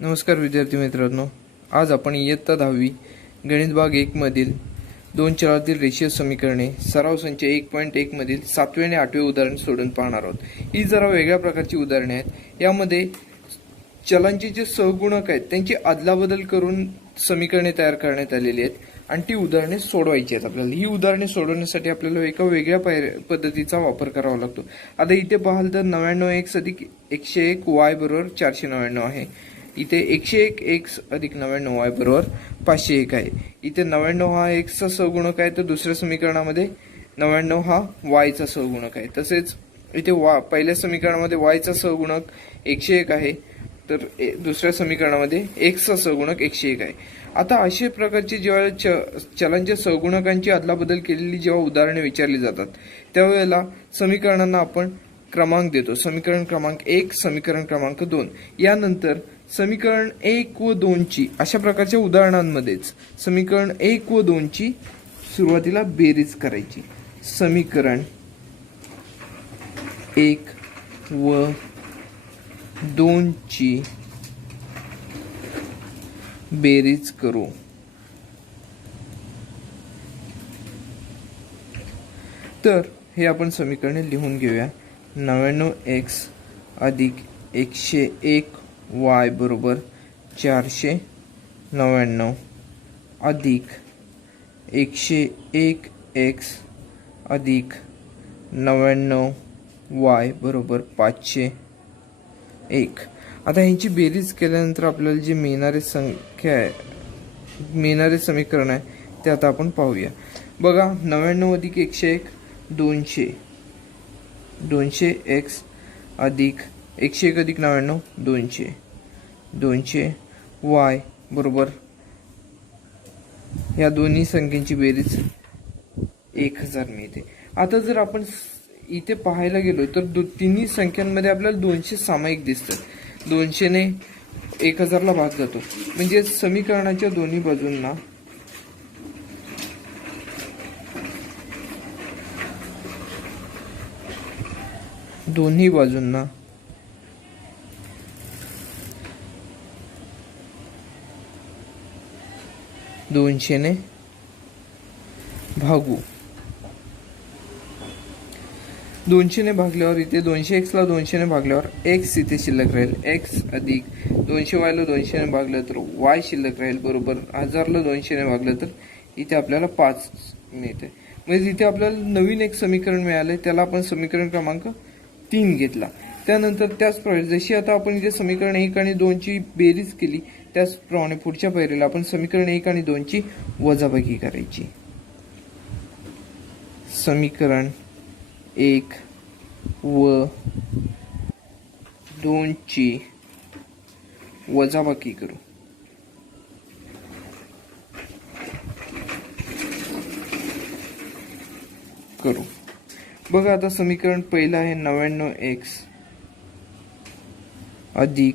नमस्कार विद्यार्थी मित्रांनो, आज आपण इयत्ता 10वी गणित भाग 1 मधील दोन चलातील रेषीय समीकरणे सराव संच 1.1 मधील 7वे आणि 8वे उदाहरण सोडून पाहणार आहोत। ही जरा वेगळ्या प्रकारची उदाहरणे आहेत। यामध्ये चलांचे जे सहगुणक आहेत त्यांची अदलाबदल करून समीकरणे तयार करण्यात आलेली आहेत आणि ती उदाहरणे सोडवायची आहेत। आपल्याला ही उदाहरणे सोडवण्यासाठी आपल्याला एका वेगळ्या पद्धतीचा वापर करावा लागतो। आता इथे पाहाल तर 99x अधिक 101 y बरोबर 499 आहे। इथे 101 x अधिक 99 y बरोबर 501 आहे। इथे 99 हा x चा सहगुणक आहे तर दुसऱ्या समीकरणामध्ये 99 हा y चा सहगुणक आहे। तसेच इथे पहिल्या समीकरणामध्ये y चा सहगुणक 101 आहे तर दुसऱ्या समीकरणामध्ये x चा सहगुणक 101 आहे। आता अशा प्रकारची जेव्हा चलांच्या सहगुणकांची अदलाबदल केलेली जेव्हा उदाहरणे विचारली जातात त्यावेळेला समीकरणांना आपण क्रमांक देतो। समीकरण क्रमांक 1, समीकरण क्रमांक 2, यानंतर समीकरण 1 व 2 ची अशा प्रकारच्या उदाहरणांमध्येच समीकरण 1 व 2 ची सुरुवातीला बेरीज करायची। समीकरण 1 व 2 ची बेरीज करू। तर हे आपण समीकरणे लिहून घेऊया। 99x अधिक 101 y बरोबर 499 अधिक 101 x अधिक 99 y बरोबर 501। आता ह्यांची बेरीज केल्यानंतर आपल्याला जे मिळणारे समीकरण आहे ते आता आपण पाहूया। बघा 99 अधिक 101 200 200x अधिक 101 अधिक 99 200 200 y बरोबर या दोन्ही संख्यांची बेरीज 1000 मिळते। आता जर आपण इथे पाहायला गेलो तर तिन्ही संख्यांमध्ये आपल्याला 200 सामायिक दिसतात। 200 ने 1000 ला भाग जातो म्हणजे समीकरणाच्या दोन्ही बाजूंना दोन्ही बाजूंना 200 ने भागू। 200 ने भागल्यावर इथे 200x ला 200 ने भागल्यावर x इथे शिल्लक राहील। x अधिक 200y ला 200 ने भागलं तर y शिल्लक राहील बरोबर 1000 ला 200 ने भागलं तर इथे आपल्याला 5 मिळते। म्हणजे इथे आपल्याला नवीन एक समीकरण मिळाले त्याला आपण समीकरण क्रमांक 3 घेतला। त्यानंतर त्याचप्रमाणे जशी आता आपण इथे समीकरण 1 आणि 2 ची बेरीज केली त्याचप्रमाणे पुढच्या पायरीला आपण समीकरण 1 आणि 2 ची वजाबाकी करायची। समीकरण 1 व 2 ची वजाबाकी करू। बघा आता समीकरण पहिलं आहे 99x अधिक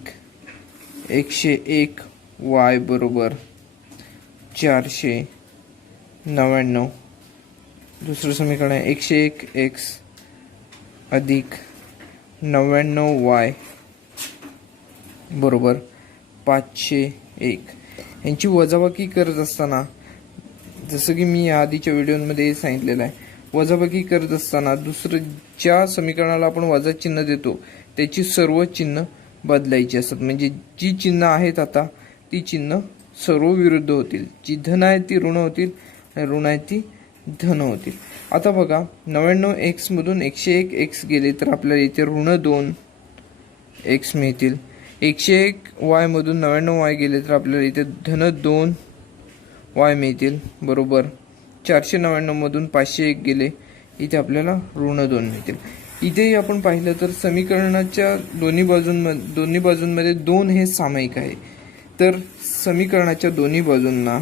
101 y बरोबर 499। दुसरं समीकरण आहे 101 x अधिक 99 y बरोबर 501। यांची वजाबाकी करत असताना जसं की मी आधीच्या व्हिडिओमध्ये सांगितलेलं आहे, वजाबाकी करत असताना दुसरं ज्या समीकरणाला आपण वजा चिन्ह देतो त्याची सर्व चिन्ह बदलायची असतात। म्हणजे जी चिन्ह आहेत आता ती चिन्ह सर्व विरुद्ध होतील। जी धन आहेत ती ऋण होतील आणि ऋण आहेत ती धन होतील। आता बघा 99x मधून 101 x गेले तर आपल्याला इथे ऋण 2 x मिळतील। 101 y मधून 99 y गेले तर आपल्याला इथे धन 2 y मिळतील बरोबर 499 मधून 501 गेले इथे आपल्याला ऋण 2 मिळतील। इथेही आपण पाहिलं तर समीकरणाच्या दोन्ही बाजूंमध्ये 2 हे सामायिक आहे तर समीकरणाच्या दोन्ही बाजूंना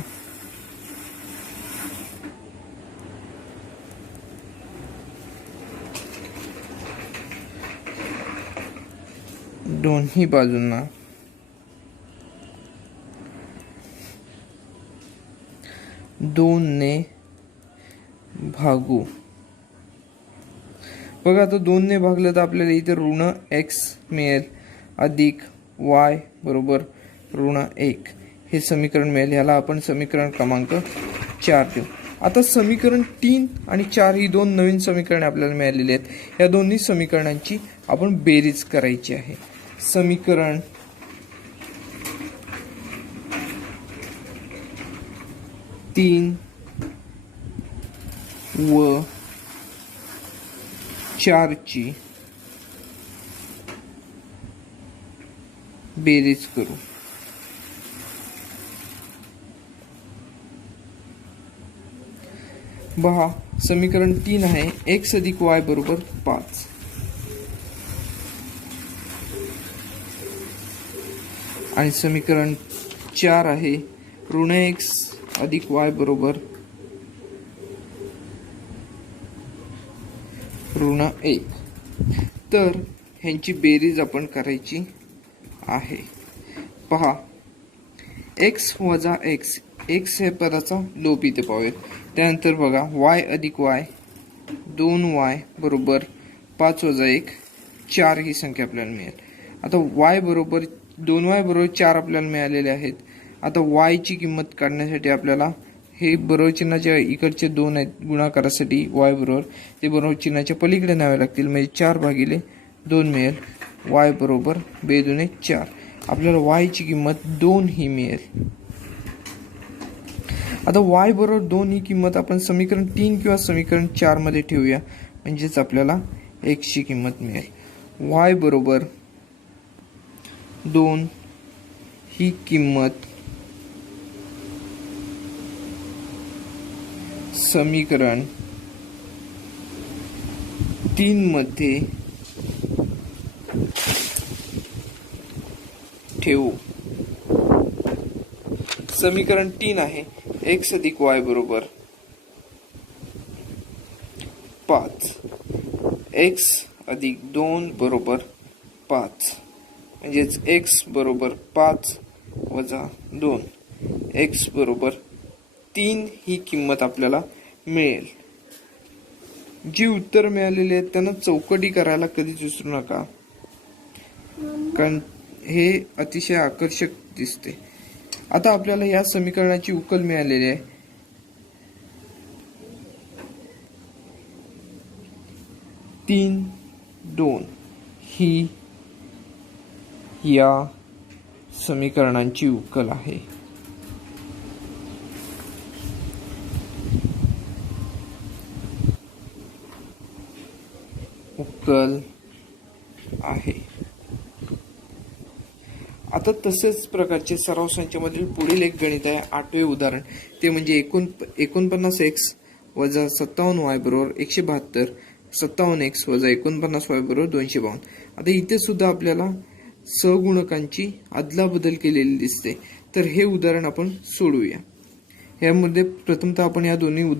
दोन ने भागू। बघा आता 2 ने भागलं तर आपल्याला इथे ऋण x मिळेल अधिक y बरोबर ऋण 1 हे समीकरण मिळेल. याला आपण समीकरण क्रमांक 4 देऊ. आता समीकरण 3 आणि 4 ही दोन नवीन समीकरणे आपल्याला मिळालेली आहेत. या दोन्ही समीकरणांची आपण बेरीज करायची आहे. समीकरण 3 व 4 ची बेरीज करू. पहा, समीकरण 3 आहे x अधिक y बरोबर 5. आणि समीकरण 4 आहे ऋण x अधिक y बरोबर ऋण 1. तर ह्यांची बेरीज आपण करायची आहे. पहा, x वजा x हे पदाचा लोप इथे पाहूयात. त्यानंतर बघा y अधिक y 2y बरोबर 5 वजा 1 4 ही संख्या आपल्याला मिळेल. आता y बरोबर 2y बरोबर 4 आपल्याला मिळालेले आहेत. आता y ची किंमत काढण्यासाठी आपल्याला हे बरोबर चिन्हाच्या इकडचे 2 आहेत गुणाकारासाठी y बरोबर ते बरोबर चिन्हाच्या पलीकडे न्यावे लागतील. म्हणजे 4 भागिले 2 मिळेल. y बरोबर 2 दुणे 4. आपल्याला y ची किंमत 2 ही मिळेल. आता y बरोबर 2 ही किंमत आपण समीकरण 3 किंवा समीकरण 4 मध्ये ठेवूया. म्हणजेच आपल्याला x ची किंमत मिळेल. y बरोबर 2 ही किंमत समीकरण 3 मध्ये ठेवू. समीकरण 3 आहे x अधिक y बरोबर 5. x अधिक 2 बरोबर 5 म्हणजेच x बरोबर 5 वजा 2 x बरोबर 3 ही किंमत आपल्याला मिळेल. जी उत्तर मिळालेली आहेत त्यांना चौकटी करायला कधीच विसरू नका, कारण हे अतिशय आकर्षक दिसते. आता आपल्याला या समीकरणाची उकल मिळालेली आहे. तीन 2 ही या समीकरणांची उकल आहे. उकल आहे. आता तसेच प्रकारचे सराव संचामधील पुढील एक गणित आहे 8वे उदाहरण. ते म्हणजे 49x वजा 57y बरोबर 172, 57x वजा 49y बरोबर 252. आता इथे सुद्धा आपल्याला सहगुणकांची अदलाबदल केलेली दिसते. तर हे उदाहरण आपण सोडवूया. यामध्ये प्रथमतः आपण या दोन्ही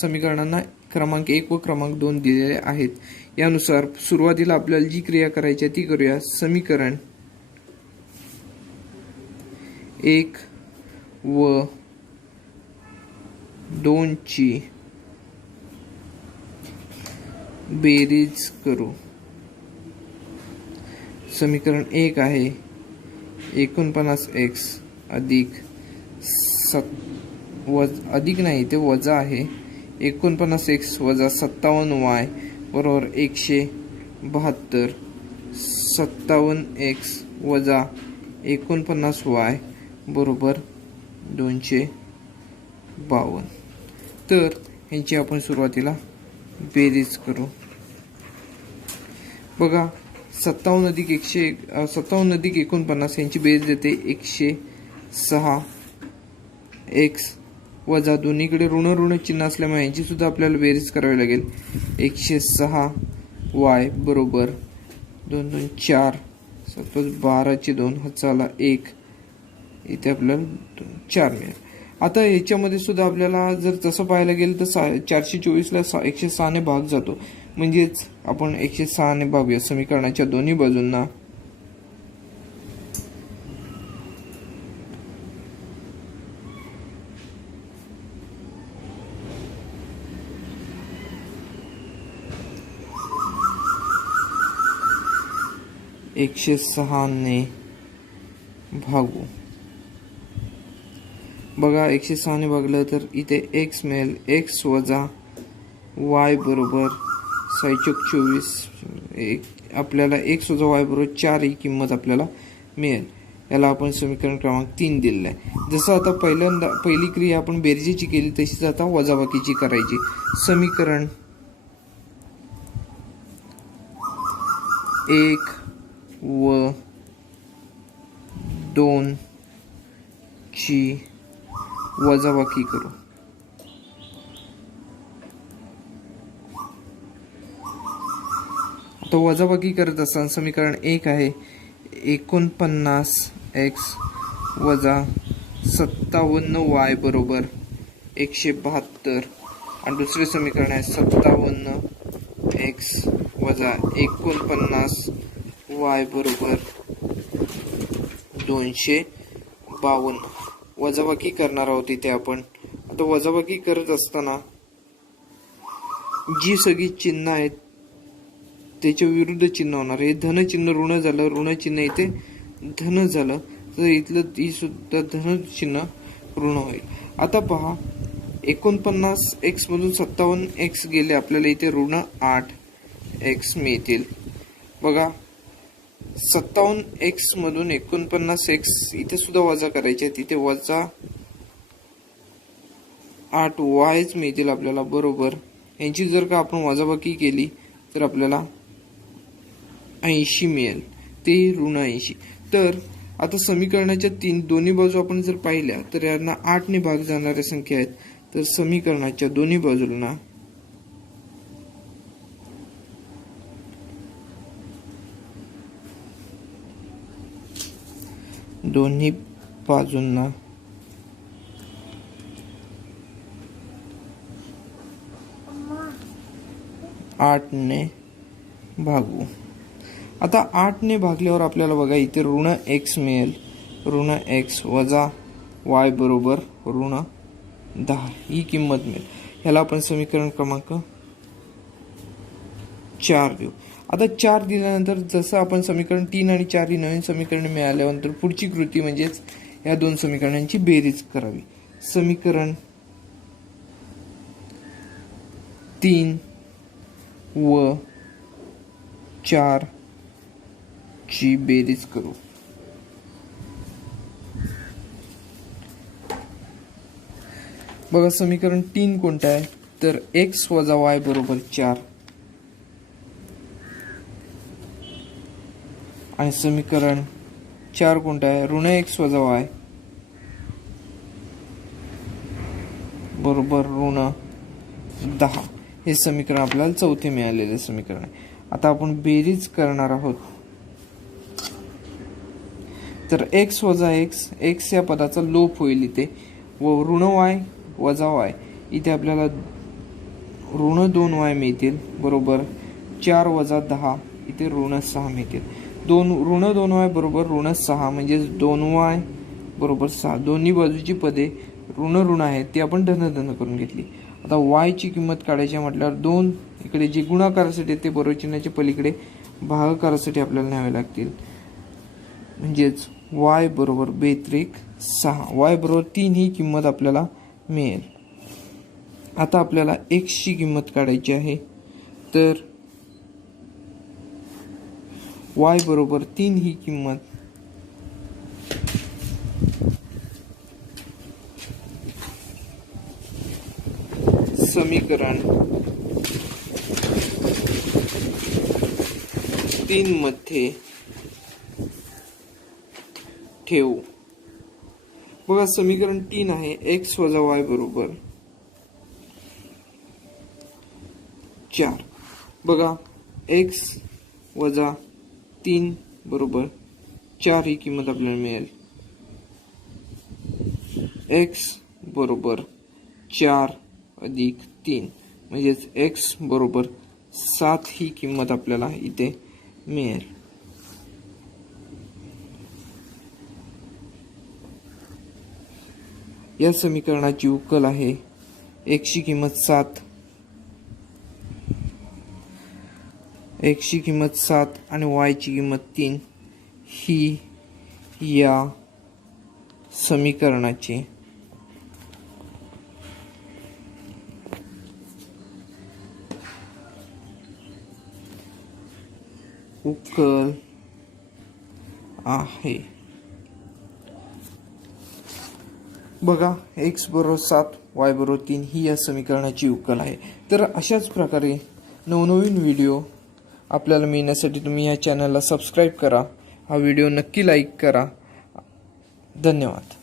समीकरणांना क्रमांक 1 व क्रमांक 2 दिलेले आहेत. यानुसार सुरुवातीला आपल्याला जी क्रिया करायची आहे ती करूया. समीकरण 1 व 2 ची बेरीज करू. समीकरण 1 आहे 49x अधिक अधिक नाही ते वजा आहे 49x वजा 57y बरोबर 172, 57x वजा 49y बरोबर 252. तर ह्यांची आपण सुरुवातीला बेरीज करू. बघा 57 अधिक 49 यांची बेरीज येते 106 x वजा दोन्हीकडे ऋण चिन्ह असल्यामुळे यांची सुद्धा आपल्याला बेरीज करावी लागेल. 106 y बरोबर 2 2 4 सपोज 12 हा झाला 1 इथे आपल्याला 4 मिळेल. आता याच्यामध्ये सुद्धा आपल्याला जर तसं पाहायला गेलं तर 424 ला 106 ने भाग जातो. म्हणजेच आपण 106 ने भागूया समीकरणाच्या दोन्ही बाजूंना. एकशे 6 ने भागू. बघा 106 ने भागलं तर इथे x मिळेल, x वजा y बरोबर 6 आपल्याला x वजा y बरोबर 4 ही किंमत आपल्याला मिळेल. याला आपण समीकरण क्रमांक 3 दिलेलं आहे. जसं आता पहिली क्रिया आपण बेरजेची केली तशीच आता वजाबाकीची करायची. समीकरण 1 व 2 ची वजाबाकी करू. आता वजाबाकी करत असताना समीकरण 1 आहे 49x वजा 57y बरोबर 172 आणि दुसरे समीकरण आहे 57x वजा 49y बरोबर 252. वजाबाकी करणार आहोत इथे आपण. आता वजाबाकी करत असताना जी सगळी चिन्ह आहेत त्याच्या विरुद्ध चिन्ह होणार. हे धन चिन्ह ऋण झालं, ऋण चिन्ह इथे धन झालं, तर इथलं ती सुद्धा धन चिन्ह ऋण होईल. आता पहा 49x मधून 57x गेले, आपल्याला इथे ऋण 8x मिळतील. बघा 57x मधून 49x इथे सुद्धा वजा करायचे, तिथे वजा 8y मिळतील आपल्याला बरोबर. यांची जर का आपण वजाबाकी केली तर आपल्याला 80 मिळेल, ते ऋण 80. तर आता समीकरणाच्या दोन्ही बाजू आपण जर पाहिल्या तर यांना 8 ने भाग जाणाऱ्या संख्या आहेत. तर समीकरणाच्या दोन्ही बाजूंना दोन्ही बाजूंना 8 ने भागू. आता 8 ने भागल्यावर आपल्याला बघा इथे ऋण x मिळेल, ऋण x वजा y बरोबर ऋण 10 ही किंमत मिळेल. ह्याला आपण समीकरण क्रमांक 4 देऊ. आता 4 दिल्यानंतर जसं आपण समीकरण 3 आणि 4 ही नवीन समीकरणे मिळाल्यानंतर पुढची कृती म्हणजेच या दोन समीकरणांची बेरीज करावी. समीकरण 3 व 4 ची बेरीज करू. बघा समीकरण 3 कोणतं आहे तर x वजा y बरोबर 4 आणि समीकरण 4 कोणतं आहे ऋण x वजा y बरोबर ऋण 10. हे समीकरण आपल्याला चौथे मिळालेले समीकरण आहे. आता आपण बेरीज करणार आहोत. तर x वजा x या पदाचा लोप होईल इथे व ऋण y वजा y इथे आपल्याला ऋण 2y मिळतील बरोबर 4 वजा 10 इथे ऋण 6 मिळतील. ऋण 2y बरोबर ऋण 6 म्हणजे 2y बरोबर 6. दोन्ही बाजूची पदे ऋण ऋण आहेत ती आपण धन धन करून घेतली. आता y ची किंमत काढायची म्हटल्यावर 2 इकडे जे गुणाकारासाठी ते बरोबर चिन्हाच्या पलीकडे भागाकारासाठी आपल्याला न्यावे लागतील. म्हणजेच y बरोबर 6 y बरोबर 3 ही किंमत आपल्याला मिळेल. आता आपल्याला x ची किंमत काढायची आहे. तर y बरोबर 3 ही किंमत समीकरण 3 मध्ये ठेवू. बघा समीकरण 3 आहे x वजा y बरोबर 4. बघा x वजा 3 बरोबर 4 ही किंमत आपल्याला मिळेल. x बरोबर 4 अधिक 3 म्हणजेच x बरोबर 7 ही किंमत आपल्याला इथे मिळेल. या समीकरणाची उकल आहे x ची किंमत 7, x ची किंमत 7 आणि y ची किंमत 3 ही या समीकरणाची उकल आहे. बघा x बरोबर 7 y बरोबर 3 ही या समीकरणाची उकल आहे. तर अशाच प्रकारे नवनवीन व्हिडिओ आपल्याला मिळण्यासाठी तुम्ही या चॅनलला सबस्क्राईब करा. हा व्हिडिओ नक्की लाईक करा. धन्यवाद.